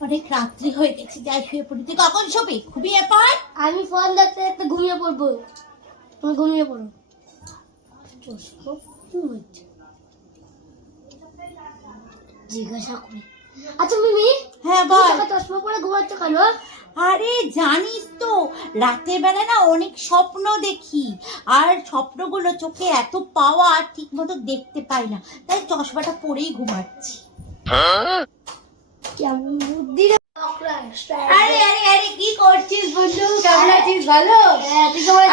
অনেক রাত্রি হয়ে গেছে যাই শুয়ে পড়ি। তুই কখন শোবি? ঘুমিয়ে পড়। আমি ফোন দেখতে দেখতে ঘুমিয়ে পড়ব। তুমি ঘুমিয়ে পড়ো? জিজ্ঞাসা করি। আচ্ছা মিমি হ্যাঁ বল। চশমা পরে ঘুমাচ্ছ কেন? আরে জানিস তো রাতের বেলা না অনেক স্বপ্ন দেখি। আর স্বপ্নগুলো চোখে এত পাওয়া আর ঠিক মতো দেখতে পাই না। তাই চশমাটা পরেই ঘুমাচ্ছি। কেমন বুদ্ধি রে আরে আরে আরে কি করছিস বন্ধু? কেমন আছিস ভালো হ্যাঁ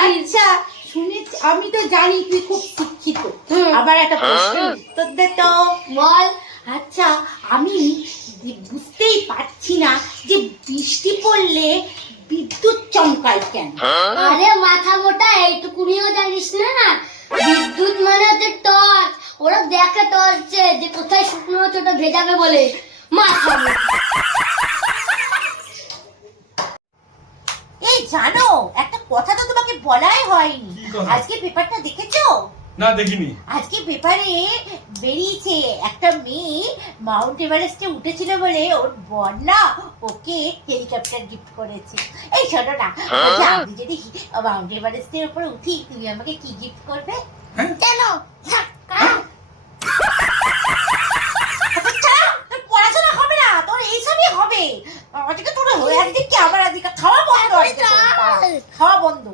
আচ্ছা শুনেছি আমি তো জানি তুই খুব শিক্ষিত। আবার একটা প্রশ্নের উত্তর দে তো বল। আচ্ছা আমি বুঝতেই পারছি না যে বৃষ্টি পড়লে বিদ্যুৎ চমকায় কেন? আরে মাথা মোটা এইটুকুনিও জানিস না? বিদ্যুৎ মানে হচ্ছে টর্চ। ওরা দেখে টর্চে যে কোথায় শুকনো হচ্ছে ওটা ভেজাবে বলে। এই জানো একটা কথা তো তোমাকে বলাই হয়নি। আজকে পেপারটা দেখেছ? না দেখিনি। আজকে পেপারে বেরিয়েছে একটা মেয়ে মাউন্ট এভারেস্টে উঠেছিল বলে ওর বর না ওকে হেলিকপ্টার গিফট করেছে। এই শোনো না আচ্ছা, আমি যদি মাউন্ট এভারেস্টের উপরে উঠি তুমি আমাকে কি গিফট করবে? হ্যাঁ? সব অন্ধ